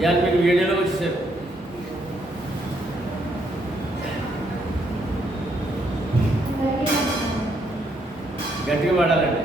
ఇవాళ మీకు వీడియోలో వచ్చేసారు. గట్టిగా పాడాలండి.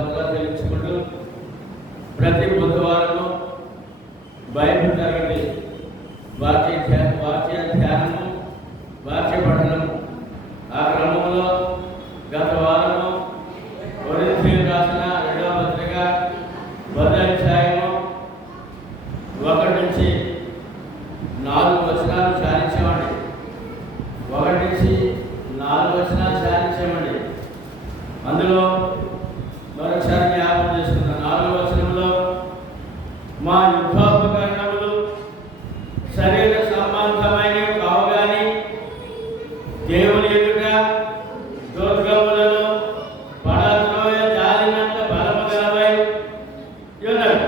స్తోత్రాలు చెల్లించుకుంటూ ప్రతి బుధవారము బైబిల్ తరగతి వాక్య ధ్యానము వాక్య పఠనం ఆ క్రమంలో గత వారము కొరింథీయులకు రాసిన 2వ పత్రిక 10వ అధ్యాయము 1 నుంచి 4 వచనాలు ధ్యానించామండి. 1 నుంచి 4 వచనాలు ధ్యానించామండి. అందులో మరొకసారి జ్ఞాపకం చేసుకున్న 4వ వచనంలో మా యుద్ధోపకరణములు శరీర సంబంధమైనవి కావు కానీ దేవుని ఎదుట దుర్గములను పడద్రోయ జాలినంత బలము గలవై ఉన్నాడు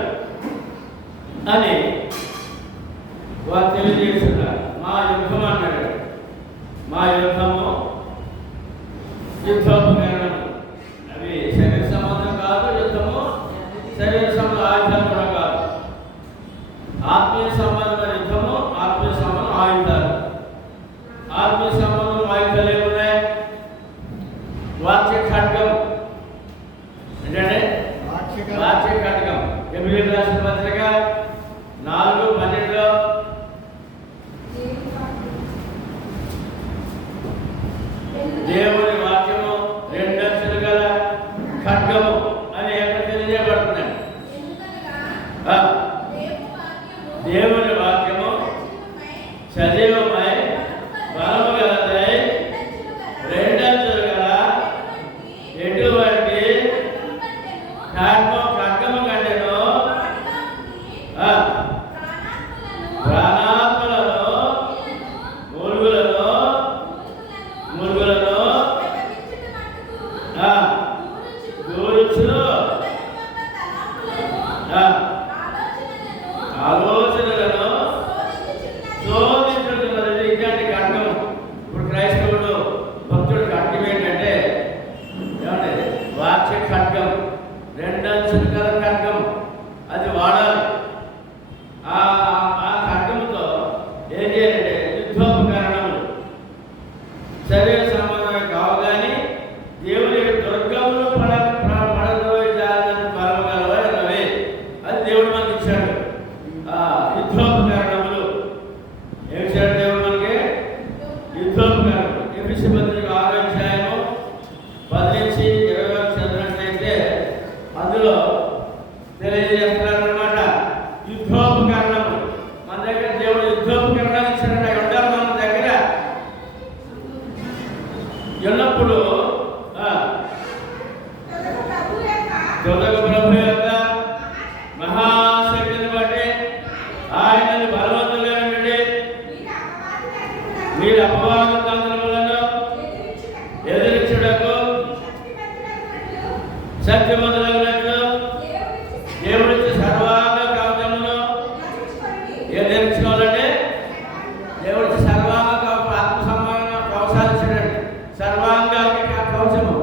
అని వారు తెలియజేస్తున్నారు. మా యుద్ధం అన్నాడు. మా యుద్ధము యుద్ధోపకరణము అవి శరీర సంబంధం కాదు. యుద్ధము శరీర సంబంధం ఆయుధాలు కూడా కాదు. ఆత్మీయ సంబంధమైన యుద్ధము ఆత్మీయ సంబంధం ఆయుధాలు. ఆత్మీయ సంబంధం ఆయుధాలు ఏమున్నాయి? వాక్య ఖడ్గం ఏంటంటే వాక్య ఖడ్గం. ఎబ్రియలు రాసిన పత్రిక 4:12 దేవుని వాక్యము 2 అంచులు గల ఖడ్గము అని ఎక్కడ తెలియజేయబడుతున్నాయి. దేవుని వాక్యము సజీవమై బలము గలదై 2 అంచులు గల ఎటువంటి ఖడ్గము కంటెను ప్రాణాత్మలను మూలుగులను గూర్చును ఆలోచనలను శోధించుతున్నది. ఇలాంటి ఖడ్గం ఇప్పుడు క్రైస్తవుడు భక్తుడు ఖడ్గం ఏంటంటే ఏమంటే వాక్య ఖడ్గం 2 అంచులు గల ఖడ్గం. అది వాడాలి. ఆ ఖడ్గంతో ఏం చేయాలంటే యుద్ధోపకరణములు శరీర సంబంధమే కావు కానీ దేవుని దుర్గములు పడద్రోయ జాలినంత బలము గలవై అది దేవుడు మనకి ఇచ్చాడు. యుద్ధోపకరణములు ఏమి ఇచ్చాడు దేవుడు మనకి? యుద్ధోపకరణములు. ఎఫెసీ పత్రిక 6వ అధ్యాయము 10 నుంచి 20 వరకు చదివినట్లయితే అందులో తెలియజేస్తున్నారన్నమాట. యుద్ధోపకరణములు మన దగ్గర దేవుడు యుద్ధోపకరణాలు ఇచ్చాడంటే అవి ఉండాలి మన దగ్గర. ఉన్నప్పుడు ప్రభు యొక్క మహాశక్తిని బట్టి ఆయనని బలవంతులుగా నుండి మీరు అపవాద తంత్రములను ఎదిరించుటకు శక్తిమంతులైనట్లు దేవుడిచ్చి సర్వాంగ కవచమును ఎదిరించుకోవాలంటే దేవుడిచ్చి సర్వాంగ ఆత్మ సంబంధ కవచాలు ఇచ్చాడండి. సర్వాంగానికి కవచము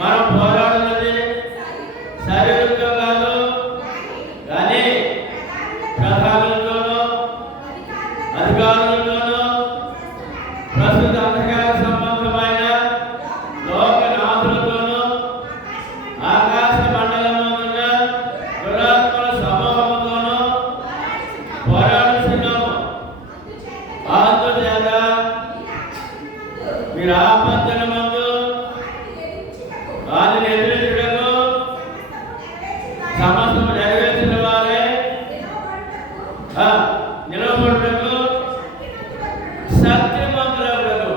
మనం పోరాడున్నది శరీరంతో కాదు కానీ ప్రధానులతోనూ అధికారులతోనూ ప్రస్తుత అంధకార సంబంధమైన లోకనాథులతోనూ ఆకాశ మండలమున్న దురాత్మల సమూహముతోనూ పోరాడుతున్నాము. అందుచేత మీరు ఆపద్దనమందు వారిని ఎదిరించుటకు సమస్తము నెరవేర్చిన వారే నిలబడుటకు సత్యవంతులకు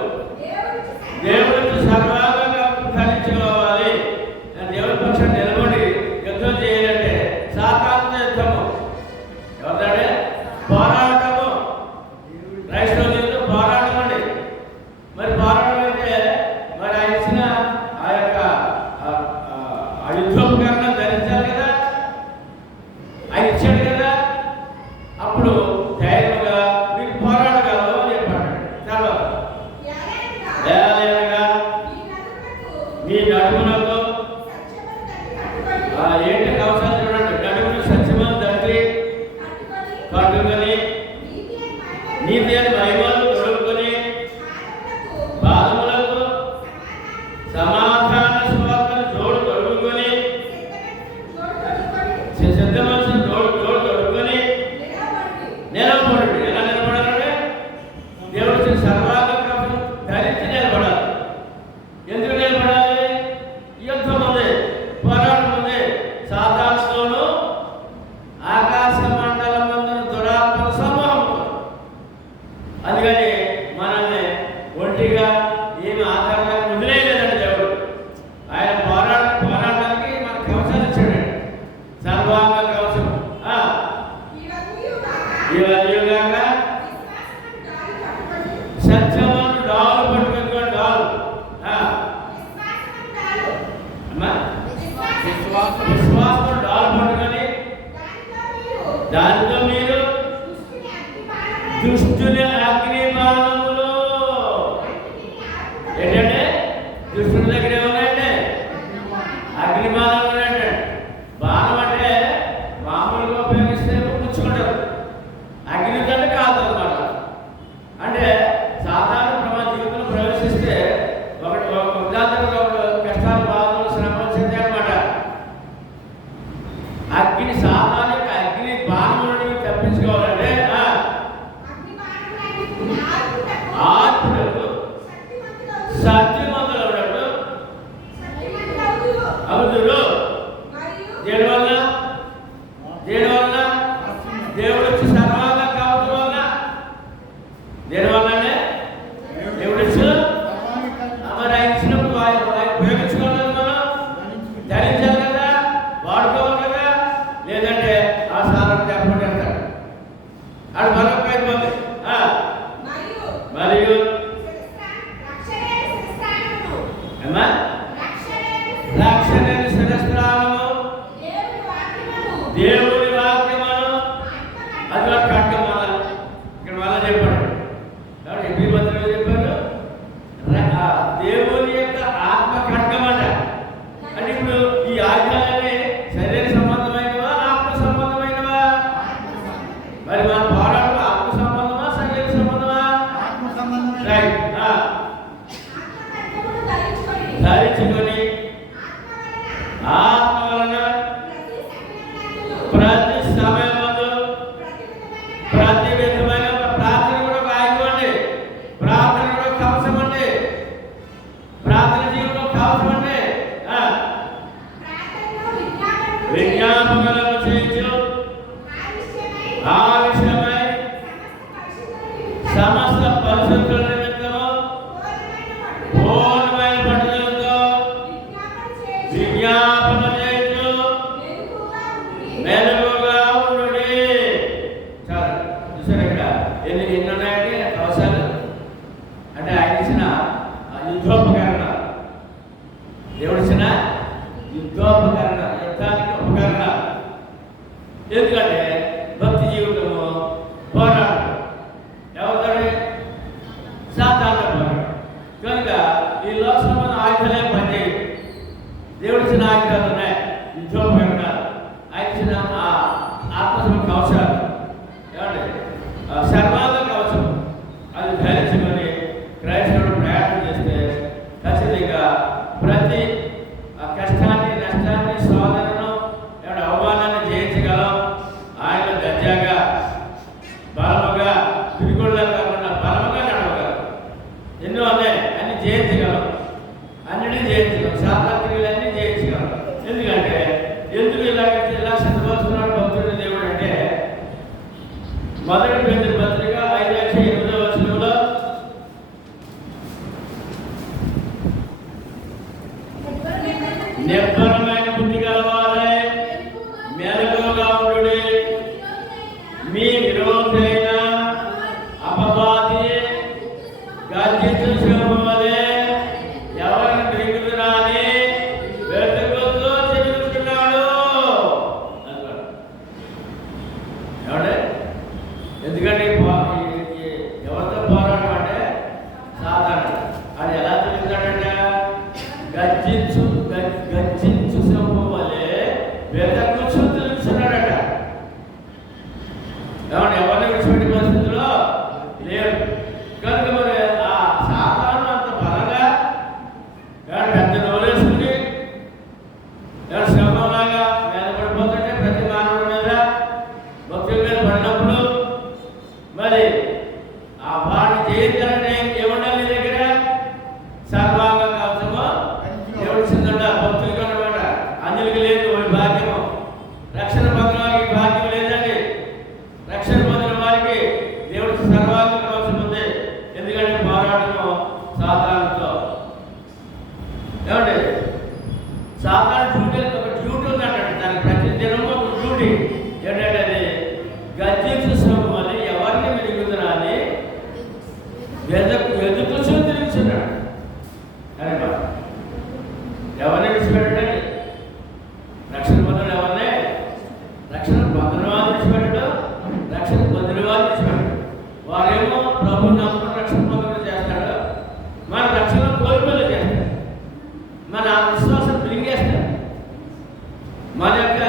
దేవుడికి సర్వాంగంగా ధరించుకోవాలి. దేవుడి పక్షం నిలబడి యుద్ధం చేయాలంటే సాతానుతో యుద్ధము. ఎవరంటే పోరాటము. క్రైస్తవ జీవితం పోరాటం అండి. మరి పోరాటం అయితే మరి ఆయన ఇచ్చిన ఆ యొక్క యుద్ధోపకరణం ధరించాలి కదా. ఆయన ఇచ్చాడు కదా. అప్పుడు ధైర్యంగా మీరు పోరాడగలరు అని చెప్పాడు. తర్వాత మీ నడుమునకు ఏంటి కవచాలు చూడండి. నడుమును సత్యమని తండ్రి కట్టుకొని నీతి అని మహిమలు తొడుక్కొని బాధములకు సమాధాన సువార్తను జోడు తొడుగుకొని సిద్ధ మనసును జోడు తొడుగుకొని నిలబడండి. ఎలా నిలబడాలంటే దేవుడి సర్వాంగ కవచం ధరించి నిలబడాలి. ఎందుకు నిలబడాలి? యుద్ధం ఉంది, పోరాటం ఉంది. సాతానుతోనూ ఆకాశ మండలం దురాత్మ సమూహం. అందుకని మనల్ని ఒంటిగా ఏమి ఆధారంగా వదిలేయలేదండి దేవుడు. ఆయన పోరాటానికి మన కవచాలు ఇచ్చాడు. సర్వాంగ కవచం ఇవన్నీగాక సత్యమును డాలు పట్టుకొని డాలు విశ్వాసము డాలు పట్టుకొని దానితో మీరు దుష్టుని అగ్ని బాణములు. ఏంటంటే దుష్టుని దగ్గర ఏమన్నాయంటే అగ్ని బాణాలు ఉన్నాయంటే. బాణం అంటే మామూలుగా ఉపయోగిస్తే పుచ్చుకుంటారు, అగ్ని కంటే కాదు అన్నమాట. అంటే సాధారణ మన జీవితంలో ప్రవేశిస్తే ఒకటి ఉదాహరణగా కష్టాలు, బాధలు, శ్రమలు చెందాయి అన్నమాట. అగ్ని సాధారణ అగ్ని బాణం నుండి తప్పించుకోవాలంటే ఆత్మకు సత్యమంతులు ఉన్నట్టు అవుతురు. దేనివల్ల దేవుడు వచ్చి సర్వాంగ కవచం వల్ల, దేనివల్లనే దేవుడు వచ్చి మరి ఆయన ఇచ్చినప్పుడు ఉపయోగించుకోవాలి, మనం ధరించాలి కదా, వాడుకోవాలి కదా. లేదంటే ఆ సాధన తెప్పడతాడు, ఆడు మరొక అయిపోతుంది. మరియు రక్షణ శిరస్త్రాలము దేవుని వాక్యమును అది కట్టం. ఇక్కడ మళ్ళా చెప్పాడు కాబట్టి ఎన్ని పత్రికలు చెప్పారు? దేవుని యొక్క ఆత్మ ఖడ్గమట. అంటే ఇప్పుడు ఈ ఆజ్ఞలన్నీ శరీర సంబంధమైనవా, ఆత్మ సంబంధమైనవా? మరి మన పోరాటం ఆత్మ సంబంధమా, శరీర సంబంధమా? రైట్. ధరించుకొని ఆత్మ వలన ప్రతి సమయమందు ప్రతి విధమైన ప్రార్థన కూడా ఆగిపోండి. ప్రార్థన కూడా కవచం అండి. ప్రార్థన జీవితంలో కవచం అండి. విజ్ఞాపనలు చేయొచ్చు. ఆ విషయమై సమస్త పరిశుద్ధుల నిమిత్తము పూర్ణమైన పట్టుదలతో విజ్ఞాపన చేయొచ్చు. మెలకుగా ఉండుడి. చాలు. చూసారు ఇక్కడ ఎన్ని ఉన్నాయంటే కవచాలు. అంటే ఆయన ఇచ్చిన యుద్ధోపకరణ, దేవుడు ఇచ్చిన యుద్ధోపకరణ, యుద్ధానికి ఉపకరణ. ఎందుకంటే భక్తి జీవితము పోరాటం ఎవరితో? సాధారణ పోరాటం. కనుక ఈ లోకమైన ఆయుధాలే పనిచేయవు. దేవుడు ఇచ్చిన ఆయుధాలు ఉన్నాయి, యుద్ధోపకరణాలు. ఆయన ఇచ్చిన ఆత్మ కవచాలు ఏమండి, సర్వాంగ కవచం అది ధరించుకొని క్రైస్తవుడు ప్రయాణం చేస్తే ఖచ్చితంగా ప్రతి కష్టాన్ని, నష్టాన్ని, శోధనను, అవమానాన్ని జయించగలం. ఆయన దర్జాగా, బలముగా, తిరుగుళ్ళ కాకుండా బలముగా నడవగలం. ఎన్నో ఉన్నాయి, అన్ని జయించగలం. అన్నిటినీ జయించగలం. శాస్త్రక్రియలన్నీ జయించగలం. ఎందుకంటే ఎందుకు ఇలా సిద్ధపరుస్తున్నాడు భక్తుడి దేవుడు అంటే, మొదటి పేతురు పత్రిక 5:8 నిబ్బరమైన బుద్ధి గలవారై మెలకువగా ఉండుడి. మీ విరోధైన అపవాది గర్జించు సింహం వలె ఎవరిని మింగుదురా అని వెతుకుతూ తిరుగుతున్నాడు. ఎందుకంటే ఎవరితో పోరాటం అంటే సాధారణ. అది ఎలా తిరుగుతాడంటే గర్జించు సింహం వలె వెతుకుతూ తిరుగుతున్నాడట. ఎవరిని విడిచిపెట్టే పరిస్థితిలో లేడు. కనుక మరి ఆ సాధారణ అంత బలంగా పెద్ద ఏమంటే సాధారణ డ్యూటీ ఒక డ్యూటీ ఉందంటే దానికి ప్రతి దినము ఒక డ్యూటీ ఏంటంటే అది గర్జించు శ్రమ అని ఎవరిని మెరుగుతున్నా అని ఎదుగుచూ తిరుగుతున్నాడు. అరే బా ఎవరిని విడిచిపెట్టండి? రక్షణ పొందడం ఎవరినే? రక్షణ పొందిన వారిని విడిచిపెట్టడం, రక్షణ పొందిన వారిని విడిచిపెట్టడం. వారేమో ప్రభు నమ్మకం రక్షణ పొందడం చేస్తాడు, మన రక్షణ కోల్పోలే చేస్తాడు, మన విశ్వాసం మింగేస్తాడు, మన యొక్క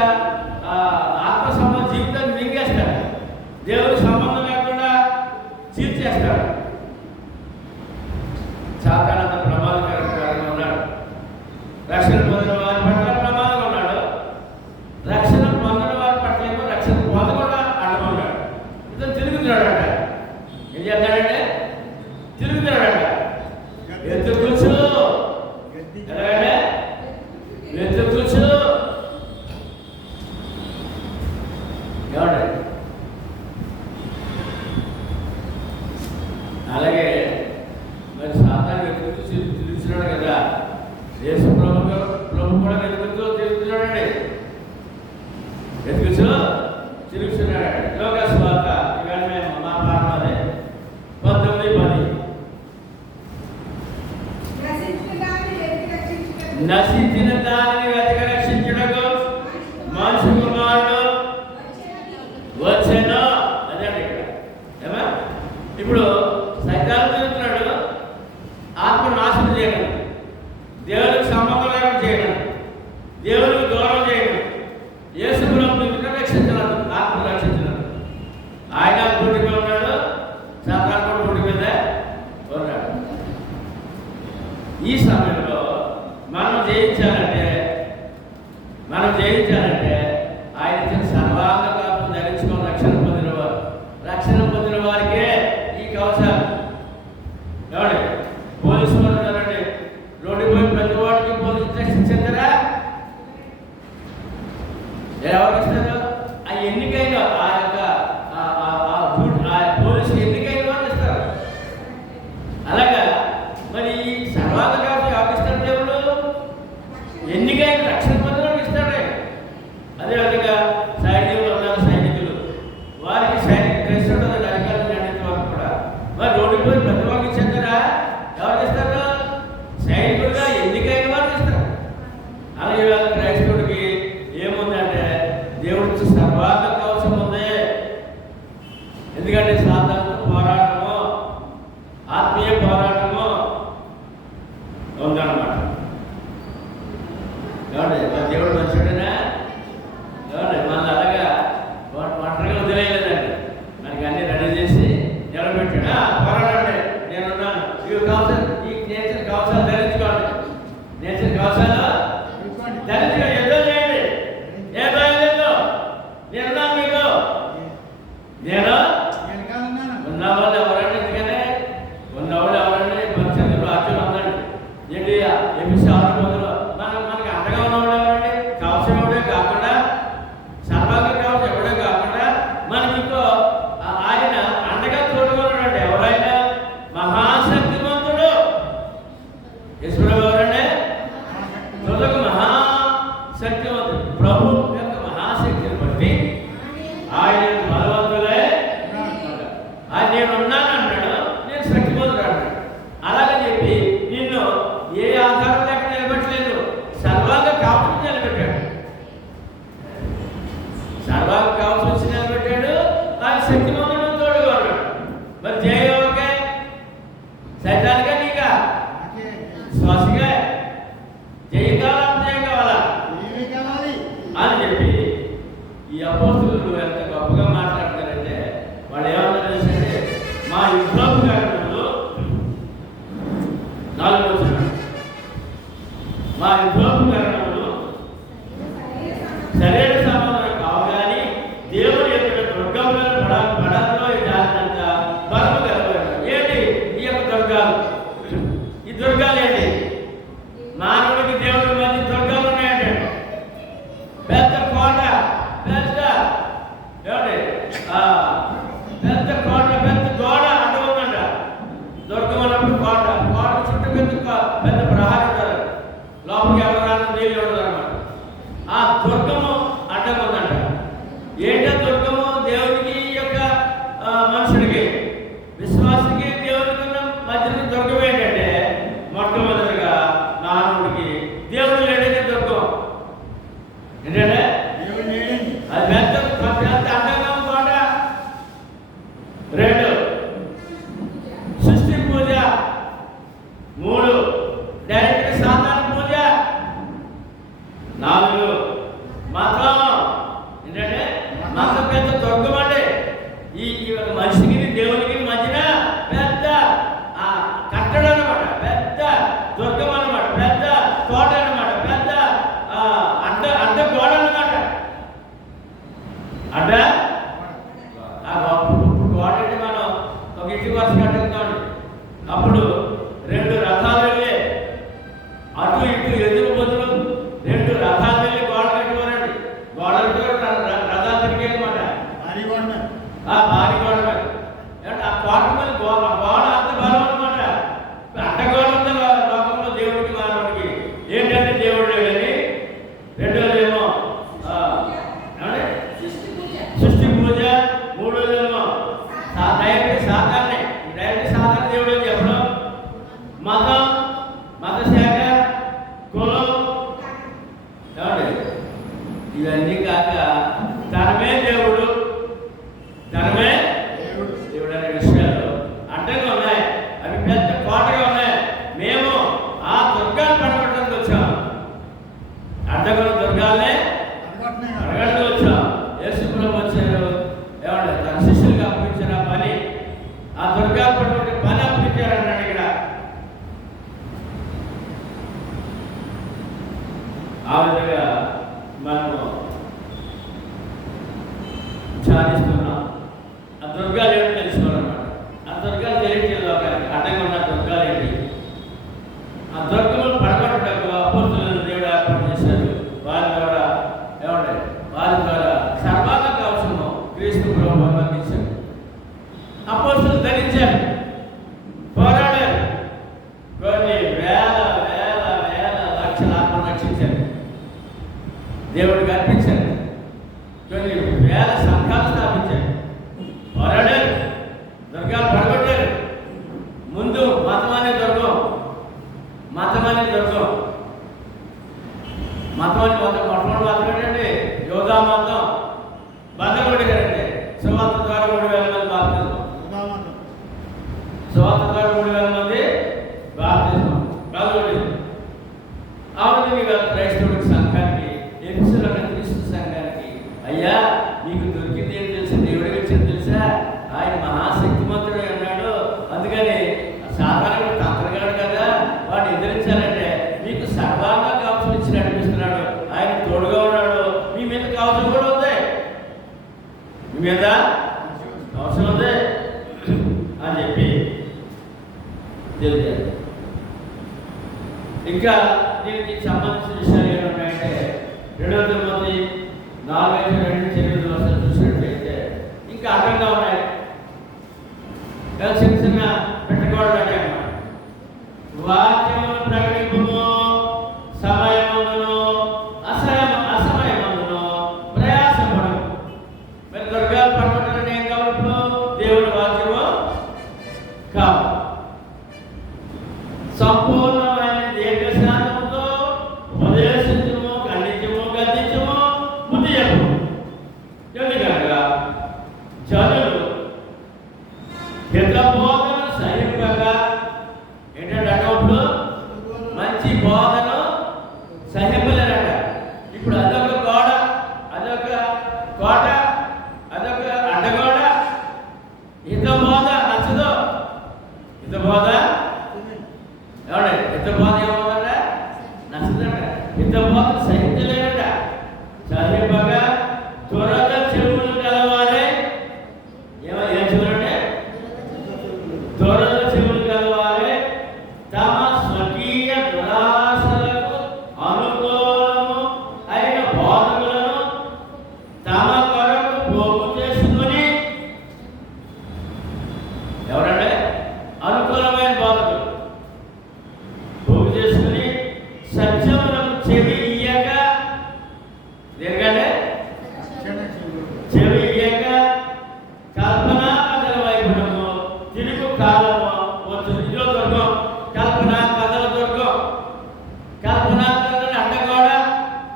ఆత్మ సంబంధ జీవితాన్ని మింగేస్తాడు, దేవుడికి సంబంధం లేకుండా చీల్చేస్తాడు. సాధారణ ప్రమాదకరంగా ఉన్నాడు. రక్షణ పొందిన వారి పట్ల ప్రమాదంగా ఉన్నాడు, రక్షణ పొందిన వారి పట్ల ఏమో రక్షణ పొందకుండా అడ్డమన్నాడు. ఇతను తిరుగుతున్నాడట. ఏం చేస్తాడంటే తిరుగుతున్నాడట. ఎత్తు కూర్చో, ఎలాగంటే ఎత్తు కూర్చో. ఏమండి అలాగే మరి సాధారణ వెతుకుతూ తిరుగుతున్నాడు కదా, దేశ ప్రభు కూడా వెతుకుతూ తిరుగుతున్నాడండి. వెతుకుతూ తిరుగుతున్నాడు. లోకాసు వార్త ఇవాళ మేము మా ప్రారంభాలే 19:10 నశించిన దానిని వెతక రక్షించుటకు మనుష్య కుమారుడు వచ్చెను. అదే ఇక్కడ ఏమా ఇప్పుడు సైతాను తిరుగుతున్నాడు, ఆత్మ నాశనం చేయడం, దేవునికి సంబంధం లేకుండా చేయడం, దేవునికి దూరం చేయడం, యేసు ప్రభువుని రక్షించడం, ఆత్మ రక్షించడం. ఆయన గుడి మీద ఉన్నాడు, సాధారణ గుడి మీద ఉన్నాడు. ఈ సమయంలో మనం జయించాలంటే ఆయన సర్వాంగ కాపు ధరించుకొని రక్షణ పొందిన వారికే ఈ కవచాలు. ఏమండి పోలీసు వారు ఉన్నారండి, రోడ్డు పోయి ప్రతి వాడికి పోలీసు రక్షణ చెందరా? ఎవరికి ఇస్తారు? ఆ ఎన్నికైన ఆ యొక్క పోలీసు ఎన్నికైన వాళ్ళు ఇస్తారు. అలాగా మరి ఈ సర్వాంగ కాపు ఎవరిస్తారు? దేవుడు ఎన్నికైన రక్షణ పొందిన ఇస్తాడే. అదేవిధంగా సైనికులు ఉన్నారు, సైనికులు వారికి సైనిక డ్రెస్ ఉంటుంది, అధికారులు నడిచిన వారు కూడా మరి రోడ్డు పోయి ప్రతి వారికి చెందరా? ఎవరికి ఇస్తారు? సైనికులుగా ఎన్నికైన వారికి ఇస్తారు. అలాగే క్రైస్తవుడికి ఏముందంటే దేవుడికి సర్వాంగ కవచం ఉంది. ఎందుకంటే సాధారణ పోరాటము, ఆత్మీయ పోరాటము ఉందన్నమాట. ఏమండి దేవుడు మంచివాడేనా? ఏమండి మన అలాగా ఒంటరిగా వదిలేయలేదండి, మనకి అన్ని రెడీ చేసి నిలబెట్టాడు. పోరాడండి, నేనున్నాను, ఇవి కవచాలు, ఈ నేచర్ కవచాలు ధరించుకోండి, నేచర్ కవచాలు ధరించుకోండి, యుద్ధం చేయండి, ఏ భయం లేదు, నేనున్నాను మీకు. నేను ఉన్నవాళ్ళు ఎవరండి? ఎందుకనే ఉన్నవాళ్ళు ఎవరండి? పంచాయతీ రాజ్యం ఉందండి. ఏంటి ఎపిసి 6 మనకి అండగా ఉన్నవాడు ఎవరండి? కవచం ఎవడే కాకుండా, సర్వాంగ కవచం ఎవడే కాకుండా మనకి ఇంకో ఆయన అండగా తోడుకున్నాడు. ఎవరైనా మహాశక్తిమంతుడు యశ్వరు ఎవరండి? తొలగు మహాశక్తిమంతుడు. ప్రభు యొక్క మహాశక్తిని బట్టి ఆయన బలవంతులే. ఆయన నేనున్నాను అన్నాడు, నేను శక్తిమంతుడు అన్నాడు. అలాగని చెప్పి నిన్ను ఏ ఆధారం లేక నిలబెట్టలేదు, సర్వాంగ కవచం నిలబెట్టాడు. సర్వాంగ కవచం వచ్చి నిలబెట్టాడు. ఆయన శక్తిమంతుడు తోడుగా ఉన్నాడు. మరి జయకే సైతానిగా నీగా శ్వాసగా జయం కావాలా, జయం కావాలా అని చెప్పి ఈ అపోస్తులు ఎంత గొప్పగా మాట్లాడతారంటే వాళ్ళు ఏమన్నా తెలుసంటే మా యుద్ధపు కారణంలో 4వ వచనం, మా యుద్ధపు కారణంలో సరైన సమాధానం కావు కానీ దేవుడి యొక్క దుర్గములను పడలో జాగ్రత్త బలము కలగలేదు. ఏంటి ఈ యొక్క దుర్గాలు? ఈ దుర్గాలు ఏంటి? మానవుడికి దేవుడి మధ్య దుర్గాలు ఉన్నాయంటే పెద్ద కోట, పెద్ద ఏమండి పెద్ద కోట, పెద్ద గోడ అడ్డు ఉందంట. దుర్గం అన్నప్పుడు కోట, కోట చుట్టూ పెద్ద ప్రహారీ లోపలికి ఎవరు రాని నీళ్ళు ఉండదు అనమాట. ఆ దుర్గము అడ్డం ఉందంట. ఏంటో దుర్గము దేవుడికి యొక్క మనుషుడికి విశ్వాసకి దేవుడికి ఉన్న మధ్యన దుర్గం ఏంటంటే మొట్టమొదటిగా మానవుడికి దేవుడు లేడని దుర్గం. ఏంటంటే అది పెద్ద అడ్డంగా ఉందోట. రెండు సృష్టి పూజ. మూడు డైరెక్ట్ సాధారణ పూజ. నాలుగు మతం. ఏంటంటే మతం పెద్ద దుర్గం అండి. ఈ మనిషికి దేవునికి మధ్యన పెద్ద కట్టడం అనమాట, పెద్ద దుర్గం అనమాట, పెద్ద తోట అనమాట, పెద్ద అడ్డ గోడ అనమాట. అడ్డ గోడ అంటే మనం ఒక ఇంటి వరుస కట్టుకుంటాం. అప్పుడు రెండు రథాలు వెళ్ళి అటు ఇటు ఎదురు బదులు రెండు రథాలు వెళ్ళి గోడ కట్టుకోరండి. గోడలతో రథాలు తిరిగి అనమాట. భారీ గోడ ఆ కోట మీద గోడ అంత బలం అనమాట. అడ్డగోడ ఉంది లోకంలో దేవుడికి మానవుడికి. ఏంటంటే దేవుడు లేడని. రెండోదేమో సృష్టి పూజ. మూడోదేమో డైరెక్ట్ సాధారణ దేవుడు అని చెప్పడం. మతం, మతశాఖ, కులం. ఏమండి ఇవన్నీ కాక తనమే దేవుడు, తనమే దేవుడు అనే విషయాలు అడ్డంగా ఉన్నాయి. అవి పెద్ద కోటగా ఉన్నాయి. మేము ఆ దుర్గాన్ని పడగొట్టడానికి వచ్చాం. అడ్డంగా దుర్గాల్ని పడగొట్టడానికి వచ్చాం. యేసు ప్రభువు వచ్చారు. ఏమంటే తన శిష్యులుగా అప్పగించిన పని, ఆ దుర్గాన్ని పడగొట్టే పని అప్పగించారన్నాడు. ఇక్కడ ఆ విధంగా మనము ధ్యానిస్తున్నాం. ఆ దుర్గాలు ఏంటో తెలుసుకోవాలన్నమాట. ఆ దుర్గాలు తెలియట్లేదు లోకానికి. అడ్డంగా ఉన్న దుర్గాలు ఏంటి? ఆ దుర్గములు పడగొట్టడానికి అపోస్తులను దేవుడు ఏర్పాటు చేశారు. వారి ద్వారా ఏమంటే వారి ద్వారా సర్వాంగ కవచము క్రీస్తు ప్రభువు పంపించారు. అపోస్తులు ధరించారు, పోరాడారు, కొన్ని వేల వేల వేల లక్షల ఆత్మలు రక్షించారు, దేవుడికి అర్పించారు, కొన్ని వేల సంఘాలు స్థాపించారు, పోరాడారు, దుర్గాలు పడగొట్టారు. ముందు మతం అనే దుర్గం, మతం అనే దుర్గం, మతం అని మొట్టమొదటి మతం ఏంటంటే యోధా మతం. బద్దగొట్టారంటే సువార్త ద్వారా 3,000 మంది బాప్తిజం. సువార్త ద్వారా 3,000 మంది బాప్తిజం బద్దగొట్టింది. ఆ విధంగా క్రైస్తవుడికి సంఘానికి ఎపిసోడ్ క్రీస్తు సంఘానికి అయ్యా నీకు దొరికింది ఏం తెలుసు, దేవుడికి వచ్చింది తెలుసా? ఆయన మహాశక్తిమంతుడు అన్నాడు. అందుకని సాధారణ తంత్రగాడు కదా, వాడిని ఎదిరించాలంటే మీకు సర్వాంగా కవచం ఇచ్చి నడిపిస్తున్నాడు. ఆయన తోడుగా ఉన్నాడు. మీ మీద కవచం కూడా ఉంది, మీ మీద కవచం ఉంది అని చెప్పి తెలియదు. ఇంకా దీనికి సంబంధించిన విషయాలు ఏమున్నాయంటే 2వ తిమోతి 4:2-8 చూసినట్లయితే ఇంకా అడ్డంగా ఉన్నాయి. చిన్న చిన్న పెట్టుకోవడం అన్నమాట. వాక్యమును ప్రకటింపుము, సమయమందును అసమయమందును ప్రయాసపడము. మరి దుర్గాలు పడగొట్టడం ఏం కావాలి? దేవుడి వాక్యము కావాలి. సంపూర్ణమైన దీర్ఘశాంతముతో ఉపదేశించము, ఖండించము, గద్దించము, బుద్ధి చెప్పము. ఎందుకనగా జనులు హిత బోధన సహింపగా. ఏంటంటే అప్పుడు మంచి బోధను సహింపలేరట. ఇప్పుడు అదొక గోడ, అదొక కోట, అదొక అడ్డగోడ. హిత బోధ నచ్చదు. హిత బోధ ఎవడే హిత బోధ ఏమవుతాడ నచ్చదట. హిత బోధ సహించలేరట. సహింపగా త్వరగా చెవులు గలవారే. ఏం చెవులంటే త్వరగా చెవులు గలవారే తమ స్వకీయ దురాశలకు అనుకూలము అయిన బోధకులను తమ కొరకు పోగు చేసుకుని. ఎవరంటే అనుకూలమైన బోధకులు పోగు చేసుకుని సత్యం చెవి ఇయ్యక దేనికంటే చెవి ఇయ్యక కల్పనా కథల వైపునము తిరుగు కాలము వచ్చు. ఇంట్లో దొరకం కల్పనా కథలు దొరకం. కల్పనా కథలు అడ్డగోడ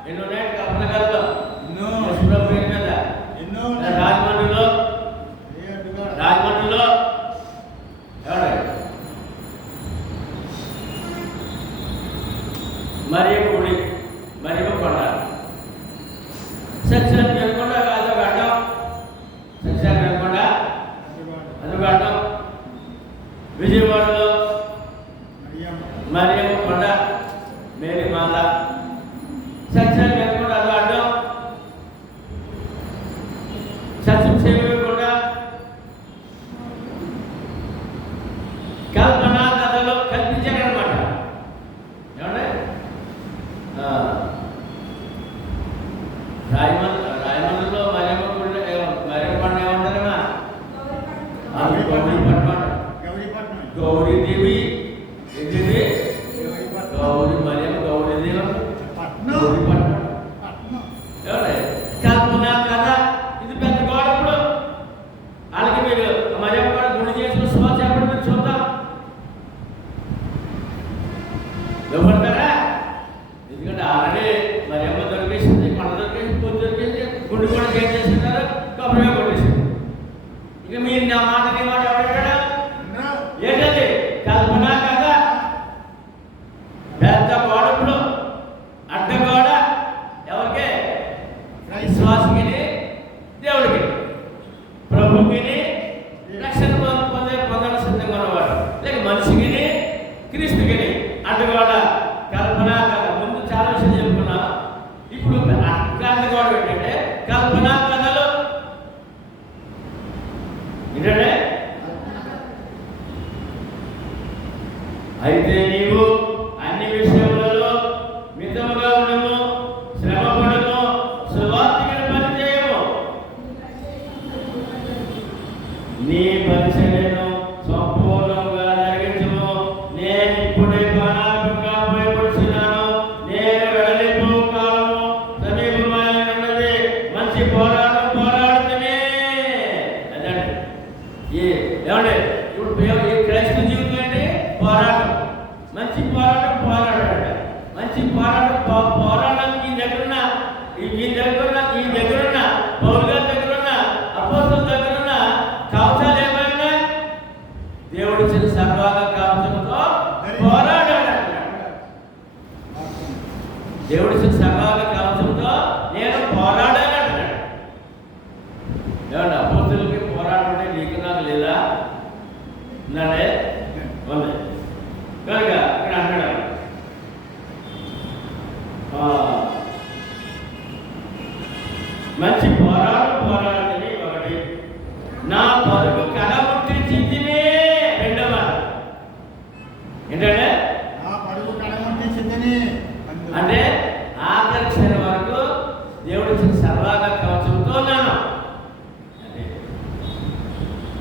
ఎన్నో ఉన్నాయి. కల్పన కథలు పేరు మీద రాజమండ్రిలో మరియు గుడి మరియు కొండ సత్యాన్ని వెనుకొండ అదొక అడ్డం. సత్యాన్ని వెనుకొండ అదొక అడ్డం. విజయవాడలో మరియు కొండ మేరీ మాత. సత్యాన్ని వెనుకొండ అదొక అడ్డం. సత్యం సేవకుండా కల్పనా కథలు కల్పించారనమాట. ఏమంటే రాయమండ్రిలో మరేమో పండుగ ఏమంటారమ్మా? గౌరీదేవి ఏంటిది? గౌరీదేవి గౌరీపట్నం. ఏమంటే కల్పనా కథ ఇది పెద్ద గోడప్పుడు వాళ్ళకి మీరు మరేమో గుడి చేసిన శ్వాస ఎప్పుడు మీరు చూద్దాం ఇవ్వబడతారా? ఎందుకంటే ఆల్రెడీ మరేమో దొరికేసింది, కొండ దొరికేసింది, పొద్దు దొరికేసింది, గుండు కూడా ఏం చేస్తున్నారు? కొబ్బరిగా కొట్టేసింది. ఇక మీరు నా మాట నీ మాట ఎవడెక్కడా? ఏంటది? కల్పనా కథ పెద్ద గోడప్పుడు అడ్డగోడ. ఎవరికి? విశ్వాసకి, దేవుడికి, ప్రభుకి రక్షణ పొందడం సిద్ధంగా ఉన్నవాడు, లేక మనిషికి, క్రీస్తుకి అడ్డగోడ. కల్పనా కథ ముందు చాలా విషయం చెప్పుకున్నా. ఇప్పుడు అడ్డగోడ ఏంటంటే కల్పనా కథలు. ఏంటంటే అయితే నీవు అన్ని విషయములలో మితముగా ఉండము, శ్రమ పడము, సువార్తికను పని చేయము. నీ పరిచర్యను సంపూర్ణంగా జరిగించము. నేను ఇప్పుడే ప్రాణాత్మకంగా భయపడుతున్నాను. నేను వెడలిపు కాలము సమీపమైన ఉన్నది. మంచి పోరాటం పోరాడుతూనే. అదండి ఏమండి ఇప్పుడు క్రైస్తవ జీవితం అంటే పోరాటం. మంచి పోరాటం పోరాడాడు. మంచి పోరాటం పోరాటానికి ఈ దగ్గరున్న పౌలు గారి దగ్గరున్న అపోస్తలుల దగ్గరున్న కవచాలు ఏమైనా దేవుడు ఇచ్చిన సర్వాంగ కవచంతో పోరాడాడు. దేవుడు ఇచ్చిన సర్వాంగ కవచంతో నేను పోరాడాను అంటున్నాడు. ఏమంటే అపోస్తలులకి పోరాటం అంటే నీకు నాకు లేదా? ఉన్నాడే ఉంది కనుక ఇక్కడ అంటాడు మంచి పోరాటని ఒకటి, నా పరుగు కడముట్టించిందినే రెండవ. ఏంటంటే అంటే ఆఖరి క్షణం వరకు దేవుడు ఇచ్చిన సర్వాంగ కవచంతో ఉన్నాను.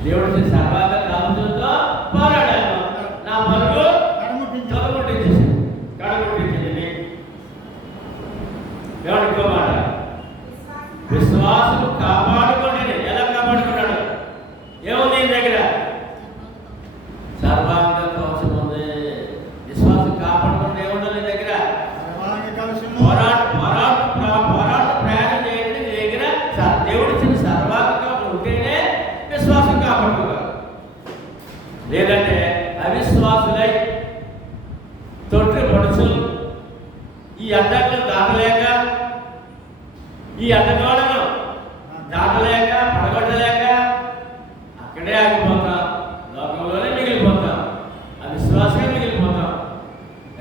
దేవుడు ఇచ్చిన సర్వాంగ కవచంతో పోరాడాను. నా పరుగు కడముట్టించింది. దేవుడు ఇంకో మాట, విశ్వాసం కాపాడుకోండి. ఎలా కాపాడుకున్నాడు? ఏముంది నీ దగ్గర? సర్వాంగ కవచం ఉంది. విశ్వాసం కాపాడుకోండి. ఏముండదు నీ దగ్గర? పోరాట ప్రయాణం చేయండి. నీ దగ్గర దేవుడు ఇచ్చిన సర్వాంగ కవచం ఉంటేనే విశ్వాసం కాపాడుకోగలరు. లేదంటే అవిశ్వాసులై తొట్టి పడుచు ఈ అడ్డంకులు దాటలేక, ఈ అడ్డగోడను దాటలేక, పడగొట్టలేక అక్కడే ఆగిపోతాం. లోకంలోనే మిగిలిపోతాం. అవిశ్వాసంగా మిగిలిపోతాం.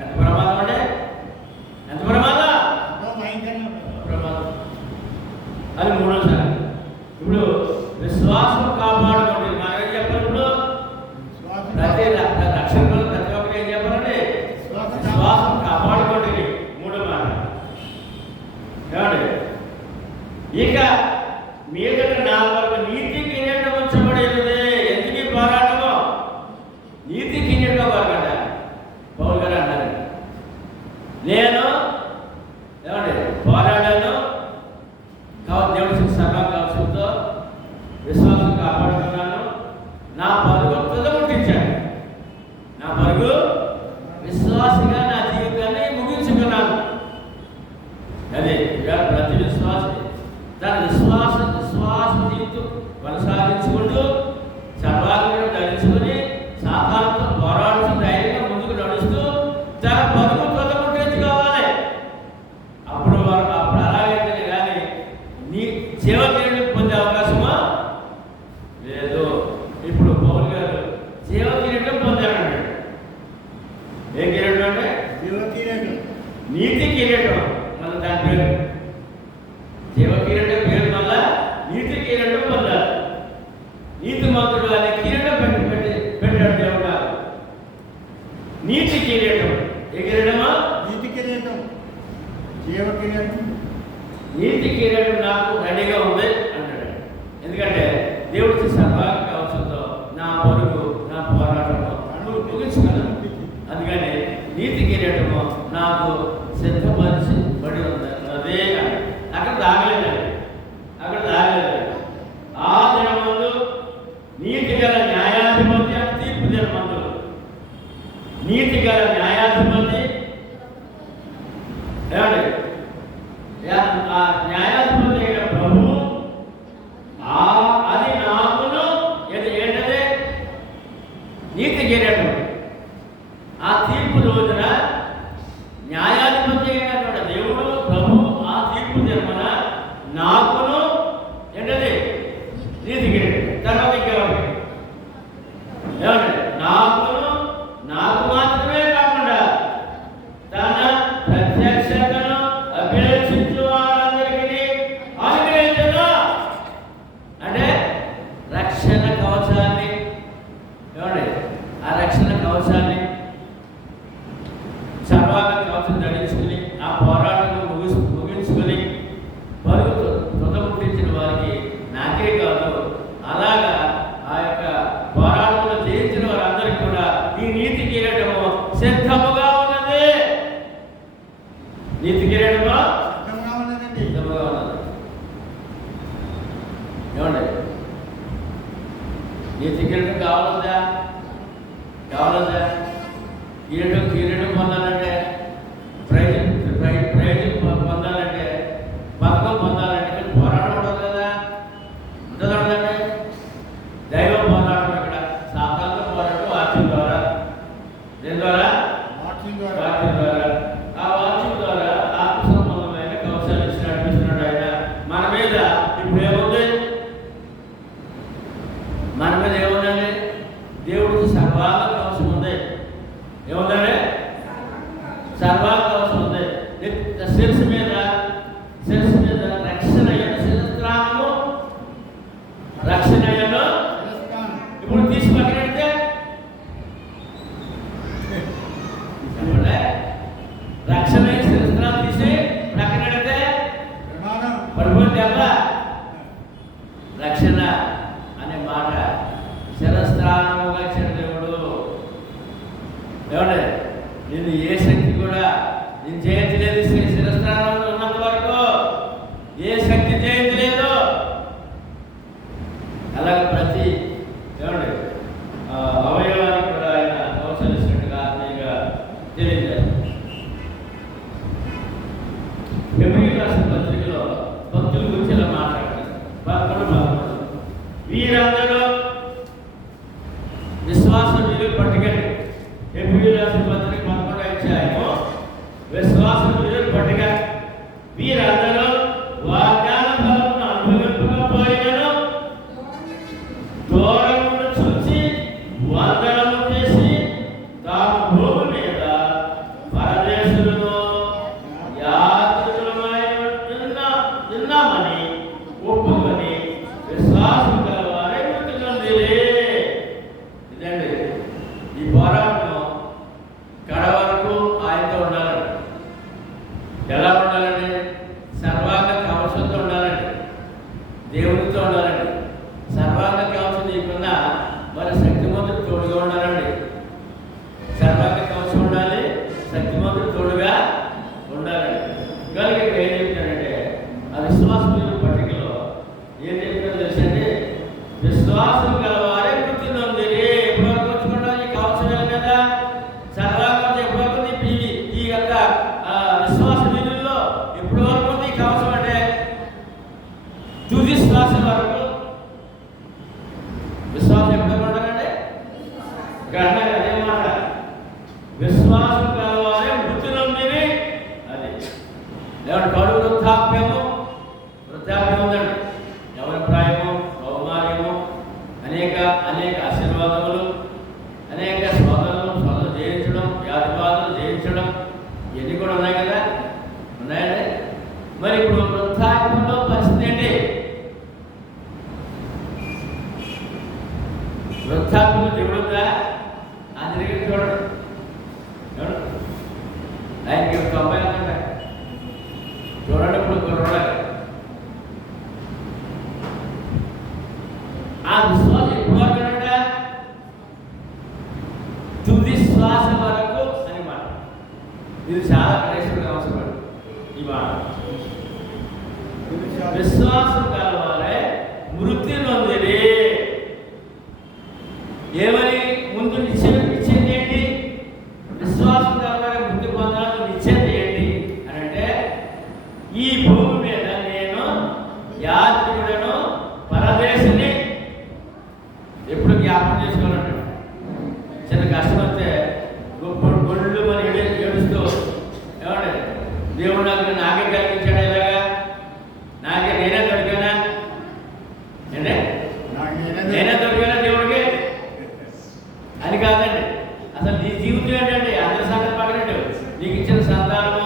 ఎంత ప్రమాదం అంటే ఎంత ప్రమాదం అది మూడోసారి. ఇప్పుడు విశ్వాసం కాపాడుకోండి. నాకేం చెప్పాలి? ఇప్పుడు ప్రతి రక్షణ ప్రతి ఒక్కరు ఏం చెప్పాలండి? విశ్వాసం కాపాడుకోండి. మూడో మాట ఏమండి? ఇక మీదట నా వరకు నీతి కిరీటం ఉంచబడేది. ఎందుకు పోరాటము? నీతి కిరీటం వరకట పౌలు గారు అన్నారు. నేను కిరీటం మన దాని పేరు. జీవ కిరీటం పేరు వల్ల నీతి కిరీటం పొందాలి. నీతి మంత్రుడు అనే కిరీటం పెట్టాడు దేవుడు. నీతి కిరీటం. ఏ కిరీటమా? నీతి కిరీటం, జీవ కిరీటం. నీతి కిరీటం నాకు రెడీగా ఉంది అంటాడు. ఎందుకంటే దేవుడి సర్వాంగ కవచంతో నా పరుగు, నా పోరాటము ముగించుకున్నాను. అందుకని నీతి కిరీటము నాకు సిద్ధపరిచి పడి ఉంది. అదే అక్కడ దాగలేదండి, అక్కడ దాగలేదండి. ఆ దినమందు నీతి గల న్యాయాధిపతి అని తీర్పు దినమందు నీతి గల న్యాయాధిపతి ఏమండి, ఆ న్యాయాధిపతి అయిన ప్రభువు అది నాకును ఏంటంటే నీతి కిరీటం. ఆ తీర్పు రోజున న్యాయాధిపతి అయినటువంటి దేవుడు ప్రభు ఆ తీర్పు దినమున నాకును ఏంటది నీతి కిరీటం. తర్వాత ఇంకెవరికి ఏమండి, నాకు మాత్రమే కాకుండా తన ప్రత్యక్షతను అభిలషించు వారందరికీ అనుగ్రహించను. అంటే రక్షణ కవచాన్ని, ఏమండి, ఆ రక్షణ కవచాన్ని సర్వాంగ కవచం ధరించుకుని ఆ పోరాటం ముగించుకుని పరుగు తుదముట్టించిన వారికి నాకే కాదు, అలాగా ఆ యొక్క పోరాటంలో జయించిన వారందరికీ కూడా ఈ నీతి కిరీటము సిద్ధముగా ఉన్నది. నీతి కిరీటము సిద్ధముగా ఉన్నది. ఏమండి, నీతి కిరీటం కావాలదా? కిరీటం పొందాలంటే ప్రైజ్ పొందాలంటే పథకం పొందాలంటే పోరాటం ఉండదు కదా, ఉండదండి. దైవ పోరాటం ఇక్కడ సాధారణ పోరాటం వాక్యం ద్వారా, దేని ద్వారా? వాక్యం ద్వారా. ఆ వాక్యం ద్వారా ఆత్మ సంబంధమైన కవచాలు ఇచ్చినట్టు ఆయన మన మీద. ఇప్పుడు ఏముంది? మన మీద ఏముందండి? దేవుడికి సర్వాంగ కవచం ఉంది. ఏముందండి? సర్వాంగ కవచం ఉంది. శిరస్సు మీద రక్షణ శిరస్త్రాణము, రక్షణ ఇప్పుడు తీసి పక్కనెడితే రక్షణ శిరస్త్రాలు తీసి పక్కనెడితే పడిపోయింది కదా. రక్షణ అనే మాట శిరస్త్రాణముగా ఇచ్చిన దేవుడు. ఏమంటే నేను ఏ శక్తి కూడా నేను జయించలేదు. శిరస్త్రాణంలో ఉన్నంత వరకు ఏ శక్తి జయించలేదు. అలాగే ప్రతి ఏమండి అవయవానికి కూడా ఆయన అవసరిస్తున్నట్టుగా ఆత్మీయంగా తెలియజేస్తారు. ఫిబ్రవరి రాసిన పత్రికలో భక్తుల గురించి ఇలా మాట్లాడారు. 11 వీరందరూ విశ్వాస విలువ పట్టుకండి. ఫిబ్రవరి రాసిన పత్రిక 11వ అధ్యాయము విశ్వాస విలువ పట్టుక. వీరందరూ వాగ్దాన ఫలమును అనుభవింపకపోయినను దూరమును చూసి వందనము చేసి తాము భూమి మీద పరదేశులను యాత్రికులమై ఉన్నామని ఒప్పుకొని విశ్వాసం కలవారే మృతి నొందిరి. ఇదండి ఈ పోరాటం కడ వరకు ఆయనతో ఉండాలండి. ఎలా ఉండాలండి? సర్వాంగ కవచంతో ఉండాలండి, దేవునితో ఉండాలండి. సర్వాంగ కవచం నీకున్నా మరి శక్తిమంతుడు తోడుగా ఉండాలండి. సర్వాంగ కవచం ఉండాలి, శక్తిమంతుడు తోడుగా ఉండాలండి. కనుక ఇక్కడ ఏం చెప్తాడంటే ఆ విశ్వాసం పట్టికలో ఏం చెప్తారో తెలుసండి, విశ్వాసం గలవారే మృతి నొందిరి. ఎప్పటివరకు వచ్చుకుంటా ఈ కవచం మీద సర్వాంగం ఎప్పటివరకు ఈ యొక్క విశ్వాస విధుల్లో ఎప్పటి వరకు ఈ కవచం అంటే తుది శ్వాస వరకు విశ్వాసం ఎప్పుడు ఉండాలండి? అదే మాట, విశ్వాసం కలవారే మృతి నొందిరి. అది ఎవరి కడు వృద్ధాప్యము ఉందండి. ఎవరి ప్రాయము, కౌమార్యము, అనేక ఆశీర్వాదములు, అనేక శోధనలు జయించడం, వ్యాధి బాధలు జయించడం, ఇవన్నీ కూడా ఉన్నాయి కదా. మరి ఇప్పుడు వృద్ధాప్యంలో పరిస్థితి ఏంటి? వృద్ధాప్యంలో దేవుడుగా అందరికీ చూడండి, ఆయనకి 90 అనుకుంటా. చూడండి ఇప్పుడు కుర్రోడు ఆ విశ్వాసం ఎప్పుడు వరకునంట? తుది శ్వాస వరకు అని మాట. ఇది చాలా క్రైస్తవులకు అవసరం. ఈ మాట విశ్వాసం కలవారే మృతి నొందిరి. ఏమని ముందు నిశ్చయించేది ఏంటి? విశ్వాసం కలవారే మృతి పొందాలని నిశ్చయం ఏంటి అని అంటే, ఈ భూమి మీద నేను యాత్రికుడను, పరదేశిని. ఎప్పుడు జ్ఞాపకం చేసుకోవాలంటే, చిన్న కష్టం వస్తే గొళ్ళు మరి ఏడుస్తూ ఏమంటే దేవుడు నాకు నాకే కలిగించాడు, ఇలాగా నాకే నేనే దొరికానా అంటే నేనే దొరికానా దేవుడికి అని కాదండి. అసలు నీ జీవితం ఏంటంటే అందరి సంగతి పక్కనండి. నీకు ఇచ్చిన సంతానము,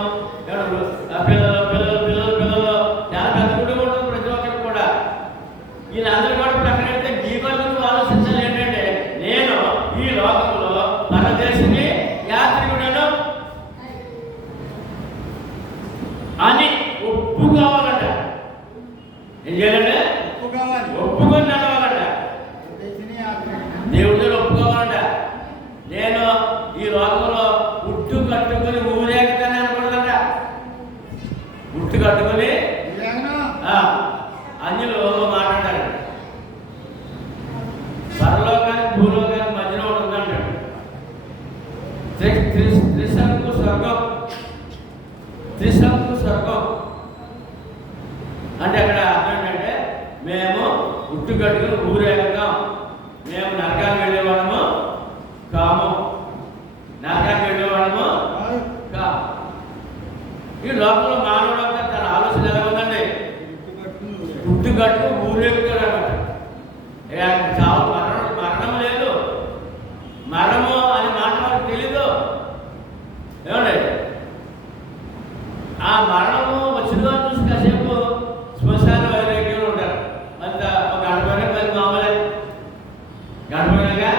పిల్లలు పిల్లలు పిల్లలు పిల్లలు చాలా పెద్ద కుటుంబం ఉంటుంది ప్రతి ఒక్కరికి కూడా. వీళ్ళందరూ కూడా పక్కన పెడితే నీ వల్ల నువ్వు ఆలోచించాలి ఏంటంటే, నేను ఈ లోకంలో పరదేశిని, యాత్రికుడను అని ఒప్పుకోవాలంట. ఏం చేయాలంటే ఒప్పుకొని నడవాలంట. దేవుడితో ఒప్పుకోవాలంట. నేను ఈ లోకంలో ఉట్టు కట్టుకుని ఊరేగుతానే అనుకుంటుందంట. ఉట్టు కట్టుకుని అన్యులు మాట్లాడారు. పరలోకానికి భూలోకానికి మధ్యలో ఒకటి ఉందంటాడు. త్రిశంకు స్వర్గం, త్రిశంకు స్వర్గం అంటే అక్కడ అర్థం ఏంటంటే, మేము ఉట్టు కట్టుకుని ఊరేగుతాం, మేము నరకానికి వెళ్ళేవాళ్ళము కాము, నరకానికి వెళ్ళేవాళ్ళము కాము. ఈ లోకంలో మానవుడు అంతా తన ఆలోచన ఎలా ఉందండి? ఉట్టు కట్టు ఊరేగుతాడు అన్నమాట. చావు మరణం లేదు, మరణము అని మాట వాళ్ళకి తెలీదు. ఏమండి? ఆ మరణము వచ్చిన చూసి కాసేపు శ్మశాన వైరాగ్యంలో ఉంటారు. అంత ఒక గడపైనా పది మామూలే, గడపైనాగా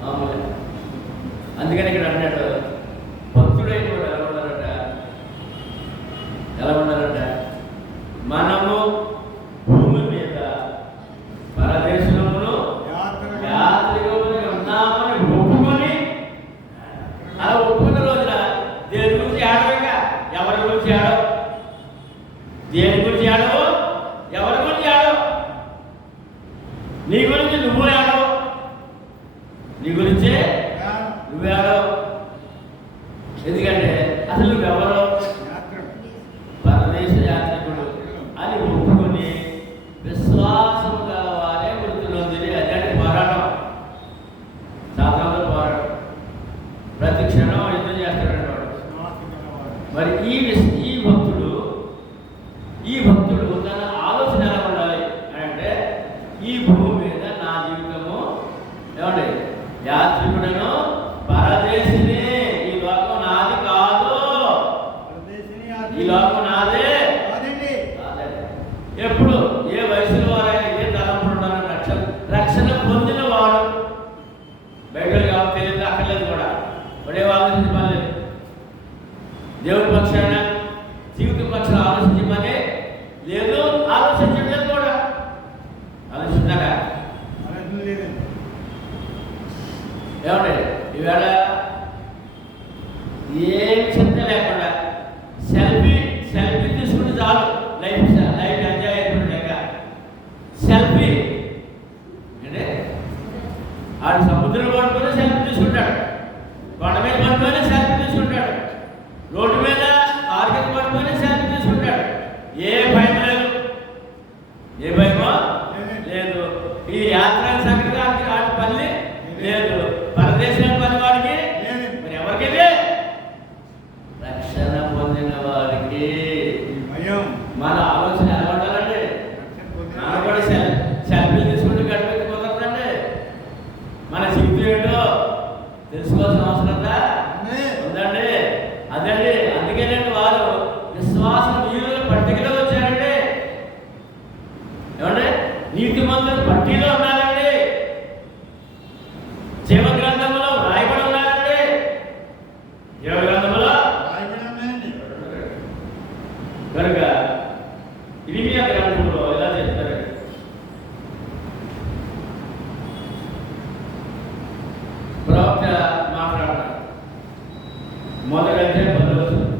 మామూలే. అందుకని ఇక్కడ అన్నాడు, భక్తుడైన వాడు ఎలా ఉండాలంట? ఎలా ఉండాలంట? మనము భూమి మీద పరదేశంలో యాత్రికులుగా ఉన్నామని ఒప్పుకొని, అలా ఒప్పుకున్న రోజున దేని గురించి ఆడవేగా, ఎవరి గురించి ఆడవు, దేని గురించి ఆడవు, ఎవరి గురించి ఆడవు, నీ గురించి నువ్వు ఆడవు, నీ గురించే నువ్వే ఆడవు. ఎందుకంటే అసలు నువ్వెవరో పరదేశ యాత్రికుడు అని ఒప్పుకొని విశ్వాసం కలవారే మృతులొందిరి. అదే పోరాటం, సాధారణ పోరాటం. ప్రతి క్షణం యుద్ధం చేస్తాడు. మరి ఈ భక్తుడు తన ఆలోచన ఎలా ఉండాలి అంటే, ఈ భూమి మీద నా జీవితము ఏమండి యాత్రికుడను, పరదేశిని. ఈ లోకం నాది కాదు, ఈ లోకం నాదే. ఎప్పుడు ఏ వయసులో వారైనా ఇదే తలంపులు ఉండాలని రక్షణ పొందిన వాడు బయటకు కావాలి, తెలియదు, అక్కర్లేదు కూడా, పడే ఆలోచించి పని లేదు. దేవుడి పక్షాన జీవిత పక్షాన ఆలోచించమని లేదు, ఆలోచించలేదు కూడా. ఆలోచించాక ఏమండి ఈవేళ ఏం చింత లేకుండా సెల్ఫీ తీసుకుంటే చాలు, లైఫ్ ఎంజాయ్ అయిపోయాక. సెల్ఫీ అంటే ఆడు సముద్రం పడుకొని సెల్ఫీ తీసుకుంటాడు, కొండ మీద పడుకొని సెల్ఫీ తీసుకుంటాడు, రోడ్డు మీద ఆర్కెట్ పడుకొని సెల్ఫీ తీసుకుంటాడు. ఏ భయం లేదు, ఏ భయమో లేదు. ఈ యాత్ర సంగతి ఆడి పని లేదు, పరదేశం పని వాడికి మరి ఎవరికి రక్షణ పొందిన వారికి. మన ఆలోచన ఎలా ఉండాలండి? మనం కూడా సెల్ఫీ తీసుకుంటూ గడిపేది కుదరదండి. మన జీవితం ఏంటో తెలుసుకోవాల్సిన అవసరం ఉందండి. అదండి అందుకేనండి వారు విశ్వాసం కనుక ఇర్మియా గ్రంథంలో ఎలా చెప్తారు, ప్రవక్త మాట్లాడతారు. మొదటి అధ్యాయం 10వ వచనం.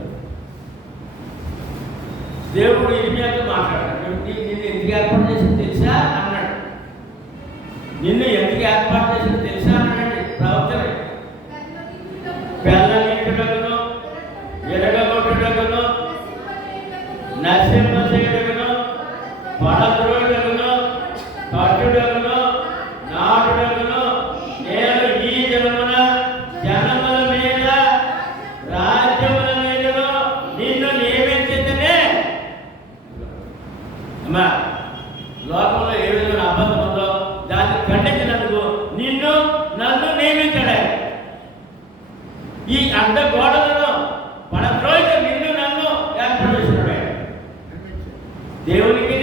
దేవుడు ఇర్మియాతో మాట్లాడతాడు. నిన్ను ఎందుకు ఏర్పాటు చేసింది తెలుసా అన్నాడు. నిన్ను ఎందుకు ఏర్పాటు చేసింది తెలుసా అన్నాడండి ప్రవక్తనే. పెళ్ళగించుటకును, ఎరగగొట్టుటకును, నశింపచేయుటకును, పడద్రోయుటకును, కట్టుటకును, నాటుటకును నేను ఈ జనముల మీద రాజ్యముల మీదను నిన్ను నియమించితేనే. అమ్మా, లోకంలో ఏ విధమైన అబద్ధం ఉందో దాన్ని ఖండించినందుకు నిన్ను నన్ను నియమించాడు. ఈ అడ్డ గోడలను పడద్రోయిక నిన్ను నన్ను ఏర్పాటు చేసినాడు. దేవునికి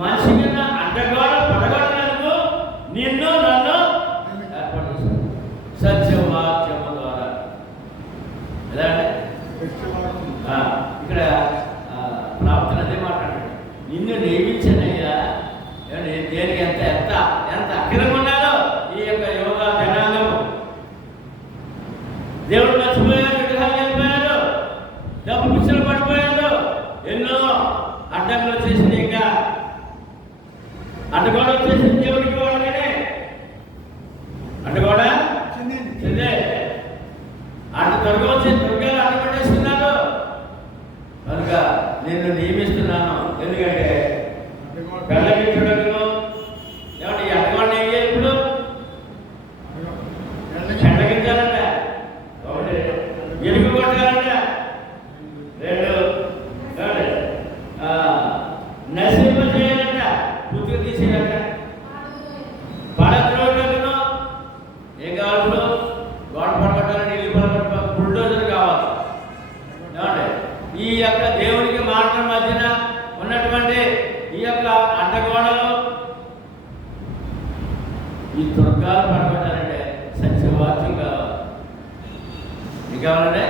మనిషికి అడ్డగోడ పడగొడనందుకు నిన్ను నన్ను ఏర్పాటు చేశాడు. సత్యవాక్యము ద్వారా. ఎలా అంటే ఇక్కడ ప్రార్థన అదే మాట్లాడాడు. నిన్ను నియమించనయ్యా. దేనికి ఎంత ఎంత ఎంత అక్రమంగా ఉన్నారో ఈ యొక్క యోగా జనాంగము. దేవుడు మర్చిపోయారు, విగ్రహాలు వెళ్ళిపోయారు, డబ్బు పిచ్చలు పడిపోయారు, ఎన్నో అడ్డంకులు వచ్చేసింది. ఇంకా అడ్డగోడ వచ్చేసింది దేవుడికి. వాళ్ళనే అడ్డగోడ చెందే అడ్డు దొరక వచ్చే దుర్గాలు అడ్డుపట్టేస్తున్నారు. కనుక నేను నియమిస్తున్నాను. ఎందుకంటే పెళ్ళగించడము ఏమంటే ఈ అడ్డగోడ ఏం చేయాలి? ఇప్పుడు పెళ్ళగించాలంట, ఒకటి ఎరుగు కొట్టాలంట, రెండు నశింప చేయాలంట, పూర్తిగా తీసేయాలంట, పడద్రోటకును. ఏం కావాలి ఇప్పుడు? గోడ పడగొట్టాలని ఇల్లు పడగొట్ట బుల్డోజర్ కావాలి. ఏమంటే ఈ యొక్క దేవునికి మార్గం మధ్యన ఉన్నటువంటి ఈ యొక్క అడ్డగోడలు, ఈ దుర్గాలు పడగొట్టాలంటే సత్యవాక్యం కావాలి. ఏం కావాలంటే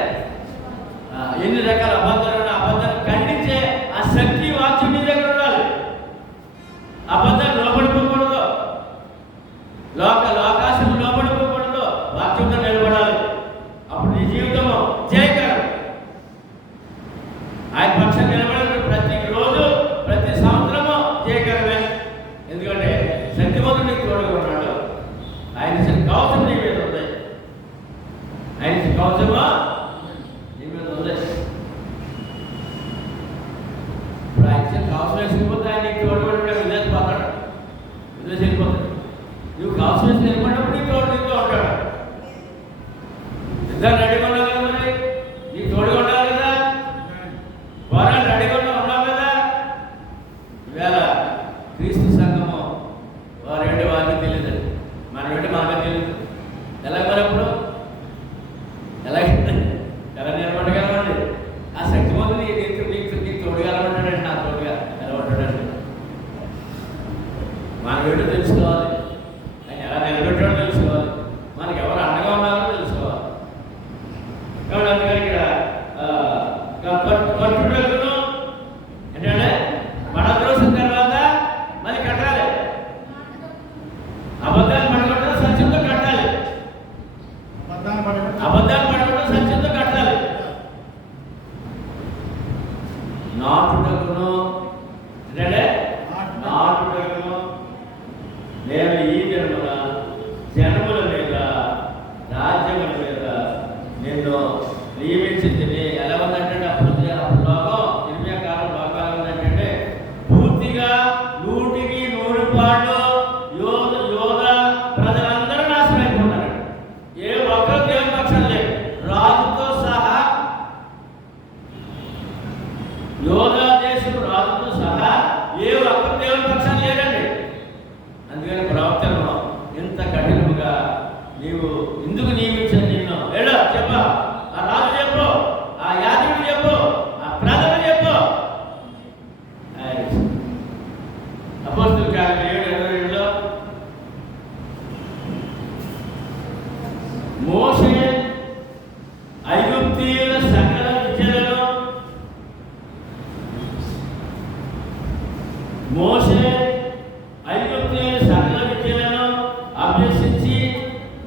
ఎన్ని రకాల అబద్ధాలు అబద్ధాలు ఖండించే ఆ శక్తి వాక్యం మీ దగ్గర ఉండాలి. అబద్ధాలు లోపడిపోకూడదు, లోకాశం లోపడిపోకూడదు, వాక్యంతో నిలబడాలి. అప్పుడు నీ జీవితము జయకరం. ఆయన పక్షం నిలబడాలి. ప్రతి రోజు ప్రతి సంవత్సరము జయకరమే. ఎందుకంటే శక్తివంతుడు నీకు తోడుగా ఉన్నాడు. ఆయన కవచం నీ మీద ఉంది. ఆయన కవచమా నీ మీద ఉంది. ఇప్పుడు ఆయన కవచం వేసుకుపోతే ఆయన నీకు తోడుగా విదేశ పోతాడు, విదేశం వెళ్ళిపోతాడు. నువ్వు కవచం వేసి వెళ్ళిపోయినప్పుడు నీకు నీతో ఉంటాడు. ఇద్దరు రెడీగా ఉన్నావు కదా, మరి నీకు తోడుగా ఉండాలి కదా. వారాలు రెడీగా ఉన్నావు కదా. ఈవేళ క్రీస్తు సంఘము వారేంటి వారికి తెలియదు, మనం ఏంటి మాకు తెలియదు. ఎలా మరప్పుడు ఎలా నిలబడగలమండి? ఆ శక్తివంతుడు నీకు తోడుగలమంటాడండి. నా తోడుగా ఎలా ఉంటాడండి? మనం ఏంటో తెలుసుకోవాలి. ఆయన ఎలా నిలబెట్టాడో తెలుసుకోవాలి. మనకి ఎవరు అండగా ఉన్నారో తెలుసుకోవాలి. కాబట్టి అందుకని ఇక్కడ కట్టుటకును ఏంటంటే పడద్రోసిన తర్వాత మళ్ళీ కట్టాలి. అబద్ధాలు పడకుండా సత్యంతో కట్టాలి. అబద్ధాలు పడకుండా సత్యంతో కట్టాలి. నాటుటకును ఏంటంటే నాటుటకును నేను ఈ జనముల మీద రాజ్యముల మీద నిన్ను నియమించింది. ఎలా ఉందంటే అప్పుడు లోకం ఇర్మియా కాలం లోకాలు ఉందంటే పూర్తిగా 100కి 100 పాళ్ళు యోధ ప్రజలందరూ నాశనం అయిపోతున్నారు. ఏ ఒక్కరు దేవుని పక్షాలు లేరు. రాజుతో సహా యోధా దేశం రాజుతో సహా ఏ మోషే ఐగుప్తీయుల సకల విద్యలను అభ్యసించి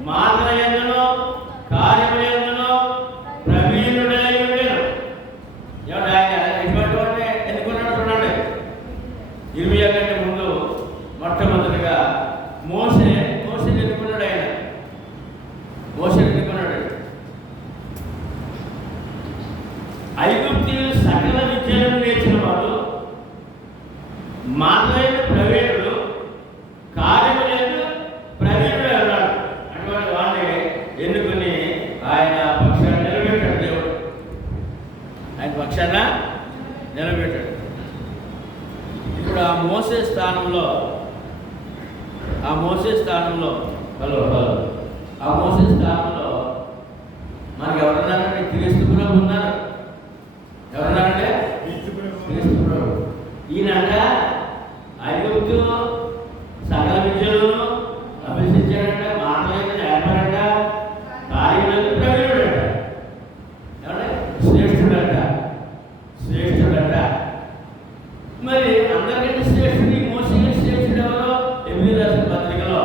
మార్గయందును కార్యములందును ప్రవీణుడై ఉండెను. ఏమంటే ఆయన ఇటువంటి వాడిని ఎన్నుకున్నాడు చూడండి. ఇర్మియా కంటే ముందు మొట్టమొదటిగా మోషే ఎన్నుకున్నాడు. ఆయన మోషే ఎన్నుకున్నాడు. ఐగుప్తీయులు సకల విద్యలను నేర్చిన వాడు, మార్గైన ప్రవీణుడు, కార్యములందు ప్రవీణుడు అన్నాడు. అటువంటి వాడిని ఎన్నుకుని ఆయన పక్షాన్ని నిలబెట్టాడు. దేవుడు ఆయన పక్షాన నిలబెట్టాడు. ఇప్పుడు ఆ మోసే స్థానంలో ఆ మోసే స్థానంలో మనకి ఎవరున్నారంటే క్రీస్తు ప్రభు ఉన్నారు. ఎవరున్నారంటే క్రీస్తు ప్రభు. ఈయనంట ఐగుప్తు సకల విద్యలను అభ్యసించాడంట, మాటలేదు నేర్పాడంట, కార్యములందు ప్రవీణుడంట. ఏమంటే శ్రేష్ఠుడంట. మరి అందరికంటే శ్రేష్ఠుడి మోసే శ్రేష్ఠుడు ఎవరో ఎబ్రీ రాసిన పత్రికలో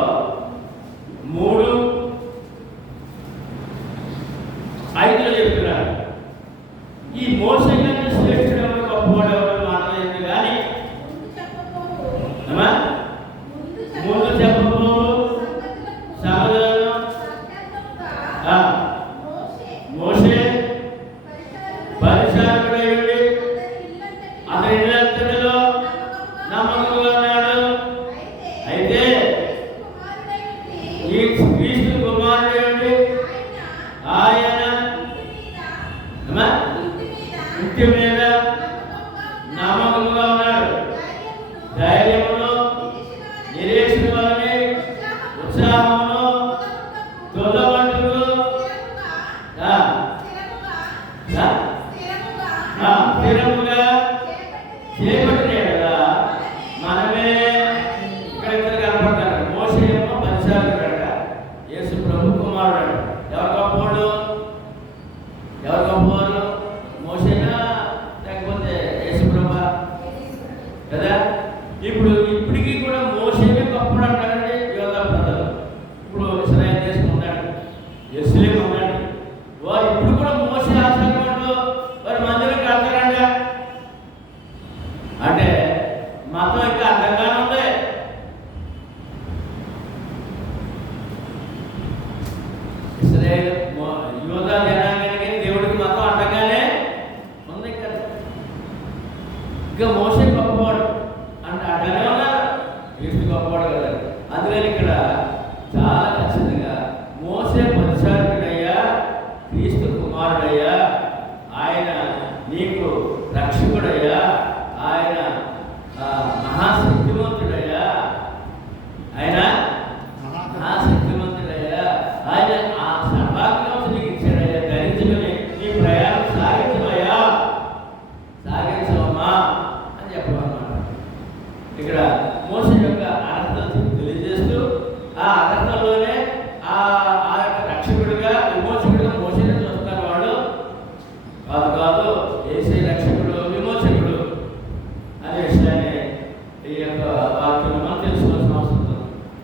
3:5 చెప్తున్నారు. ఈ మోసే కంటే శ్రేష్ఠుడు ఎవరు, గొప్పవాడు ఎవరు మాట్లాడింది కానీ ముందు చెప్పబోవు సంగతులను మోసే పరిచారకుడై ఉండి అతని ఇల్లంతటిలో నమ్మకంగా ఉన్నాడు. అయితే ఈ క్రీస్తు కుమారుడై ఉండి ఆయన ఇంటి మీద నమ్మకంగా ఉన్నాడు. ధైర్యమును నిరీక్షణ వలనే ఉత్సాహమును తొలబంటుకు స్థిరముగా చేపట్టినాడు కదా. మనమే ఇక్కడ కనపడతాడు. మోషే ఏమో పరిచారకుడట, యేసు ప్రభు కుమారుడు. ఎవరు గొప్పవాడు? మోషేనా లేకపోతే యేసు ప్రభు కదా? ఇప్పటికీ కూడా మోషేనే గొప్పవాడు అంటారండి యోధా ప్రజలు. ఇప్పుడు ఇశ్రాయేలు దేశం ఉన్నాడు, యెరూషలేము ఉన్నాడు. వారు ఇప్పుడు కూడా మోషే ఆశ్రమంలో వారి మందిరం కడతారంట. అంటే మతం ఇంకా అర్థంగానే ఉంది. ఇశ్రాయేలు యోధా జనాంగానికి దేవుడికి మతం అడ్డంగానే ఉంది కదా. ఇంకా మోషే గొప్పవాడు అంటే అడ్డనే ఉన్నారు. క్రీస్తు గొప్పవాడు కదా. అందుకని ఇక్కడ చాలా ఖచ్చితంగా మోసే పరిచారకుడయ్యా, క్రీస్తు కుమారుడయ్యా, ఆయన నీకు రక్షకుడయ్యా, ఆయన మహాశక్తివంతుడయ్యా, ఆయన మహాశక్తివంతుడయ్యా, ఆయన ఆ సర్వాగ్రహం నీకు ఇచ్చాడయ్యా. ధరించుకుని నీ ప్రయాణం సాగించవమ్మా అని చెప్పమన్నమాట. ఇక్కడ మోసే యొక్క అర్హత తెలియజేస్తూ ఆ అర్హతలోనే ఆ యొక్క రక్షకుడిగా విమోచకుడిగా మోసేనే చూస్తారు. వాడు కాదు యేసే రక్షకుడు విమోచకుడు అనే విషయాన్ని ఈ యొక్క వాక్యం మనం తెలుసుకోవాల్సిన అవసరం ఉంది.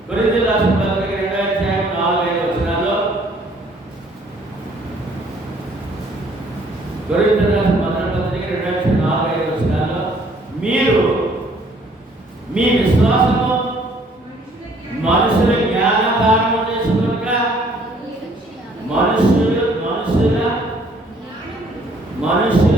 కొరింథీయుల రాసిన పత్రిక 2:4-5 వచనాల్లో కొరింథీయుల రాసిన మొదటి పత్రిక 2:4-5 వచనాల్లో మీరు మీ విశ్వాసము మనుషుల జ్ఞానకారము చేసుకునుక మనుషుల